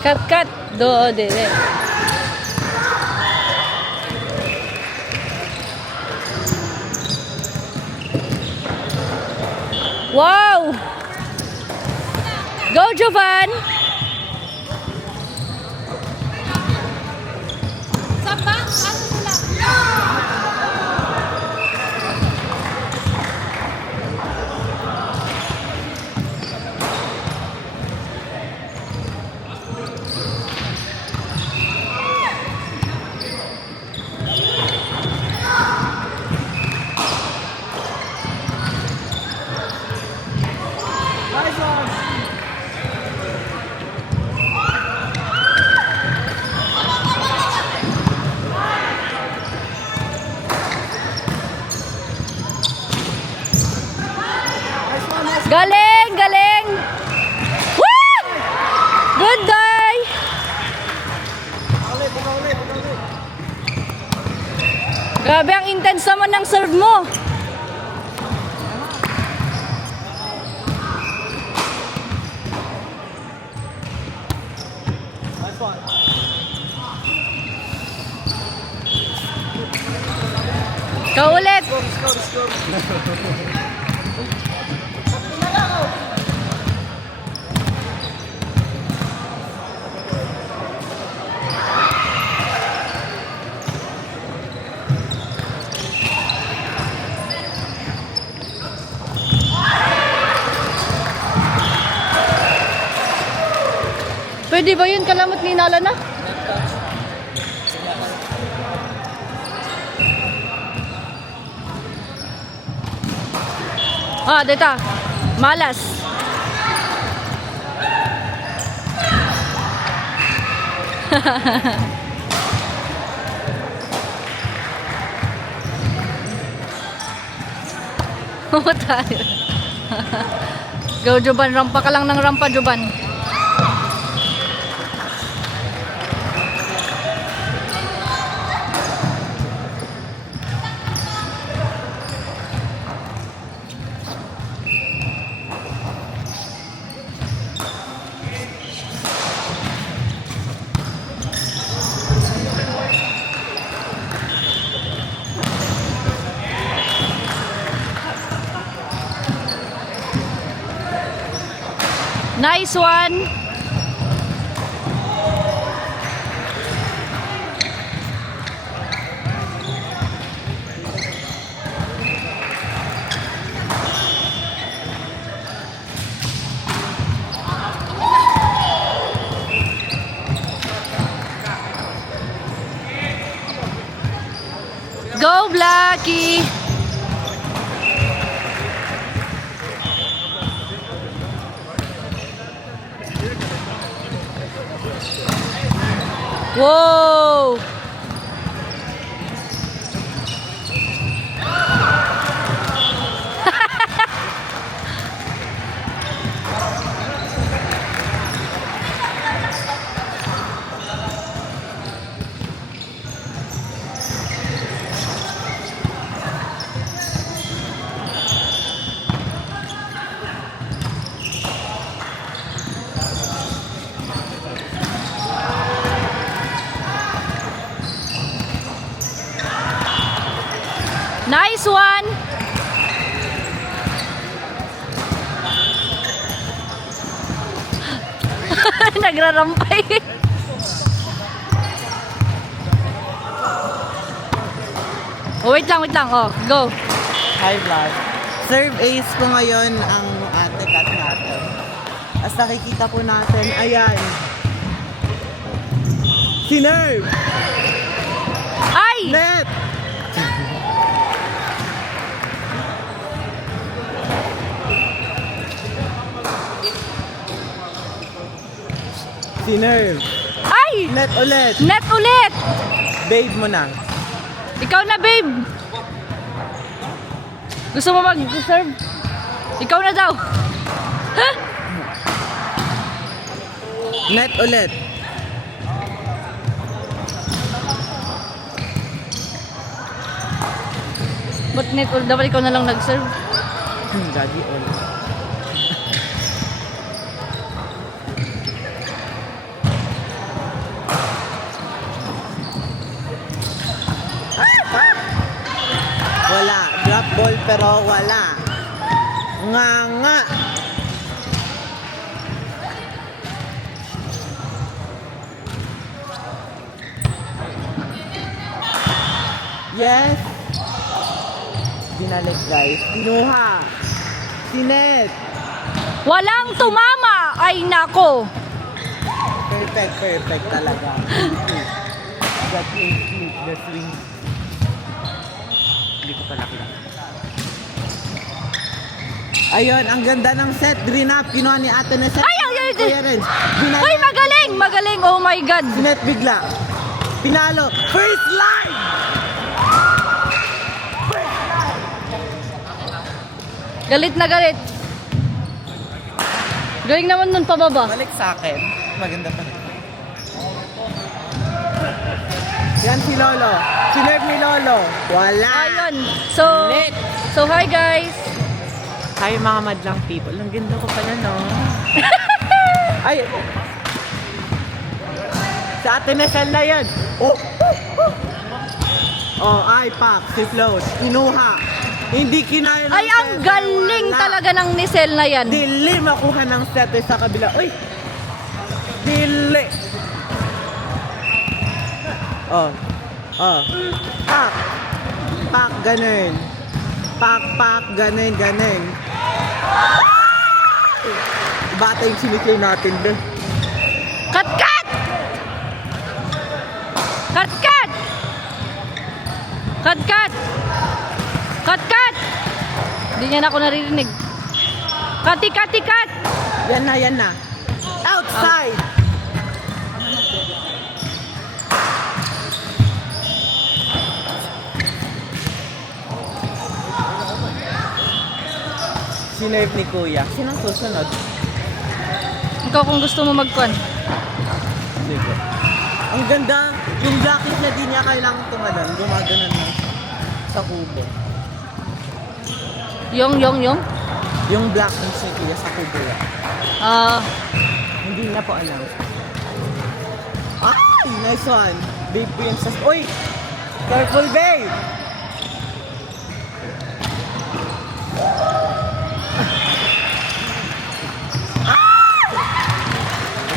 Cut. Do, dire. Wow! Go, Jovan! Sabang, ano sila? Galing! Woo! Good day! Grabe, ang intense naman ng serve mo. Ikaw ulit. Pwede ba yun? Kalamot ni Nala na? Ah, dito. Malas. Oo tayo. Go, Juban. Rampa ka lang ng rampa, Juban. Nice one. Go, Blackie. Whoa! Nice one. Nagrarampay. Oh, wait lang. Oh, go. Hi vlog. Serve ace po ngayon ang ate cat natin. As nakikita po natin, ayan. Sinerve! Ay! Net! Sinerve! Ay! Net ulit! Net ulit! Babe mo na. Ikaw na, babe. Gusto mo mag-serve? Ikaw na daw. Net ulit. Ba't net ulit? Dapat ikaw na lang nag-serve. Daddy ulit. pero wala. Nga. Yes. Binalik guys. Kinuha. Sinet. Walang tumama! Ay, nako! Perfect talaga. That is the swing. Hindi ko pala kilala. Ayun, ang ganda ng set. Green up. Kinuha ni ate na set. Ay! Uy, magaling! Oh my God! Sinet bigla. Pinalo. First line! Galit na galit. Galing naman nun pababa. Balik sa akin. Maganda pa rin. Yan si Lolo. Sinerve ni Lolo. Wala. Ayun. Lit. So hi guys. Hi mga madlang people. Ang ganda ko pala, no? Ay! Sa atin na sel na yan. Oh, ay, pak. Si Float. Inuha. Hindi kinaya ng Ay, ang set. galing Wala. talaga ng Nisel na yan. Dili makuha ng set sa kabila. Uy! Dili! Oh. Pak! Pak, ganun. Pak, ganun. Bata yung sinikil natin doon. Cut! Hindi niya na ako naririnig. Cut! Yan na. Outside! Sinerve ni Kuya. Sinong susunod? Ikaw kung gusto mo magkuhan. Sige. Ang ganda, yung jacket na di niya kailangang tumalan, gumaganan na sa kubo. Yung. Yung black ng si Kuya sa kubo yan. Hindi na po alam. Ay! Nice one! Babe Princess. Uy! Careful, babe!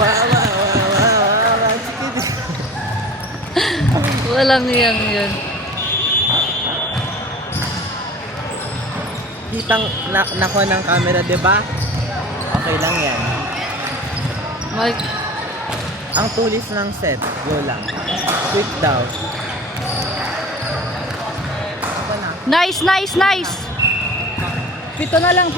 Wow. Walang yan. Kitang nako ng camera, diba? Okay lang yan. Ang tulis ng set, go lang. Quick daw. Nice. Pito na lang.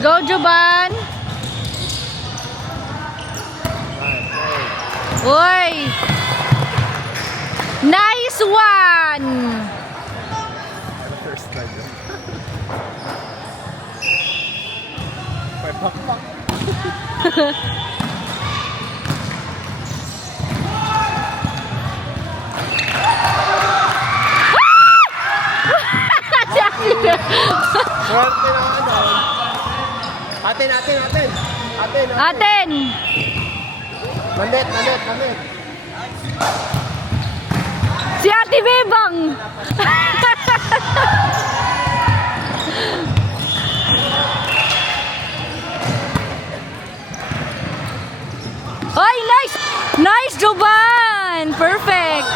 Go, Juban! Uy! Nice one! First try yun. Swerte na ano. Atin. Aten! Mandet. Si Ate Bebang! Ay, nice! Nice, Joban! Perfect!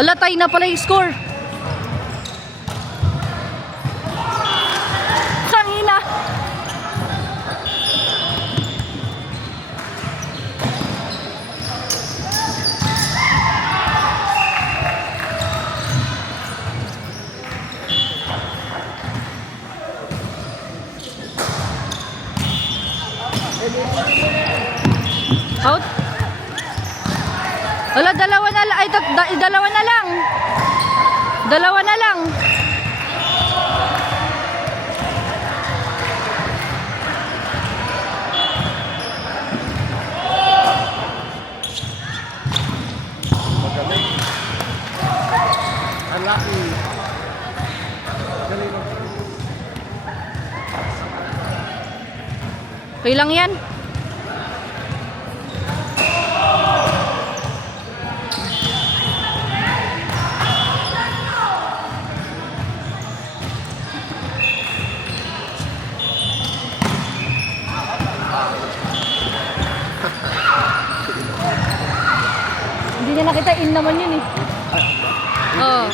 Wala, tayo na pala yung score. Tangina. Out. Wala, dalawa na lang. Ay, dalawa na lang. Dalawa na lang. Okay lang yan. Hindi niya nakita in naman yun eh. Oh.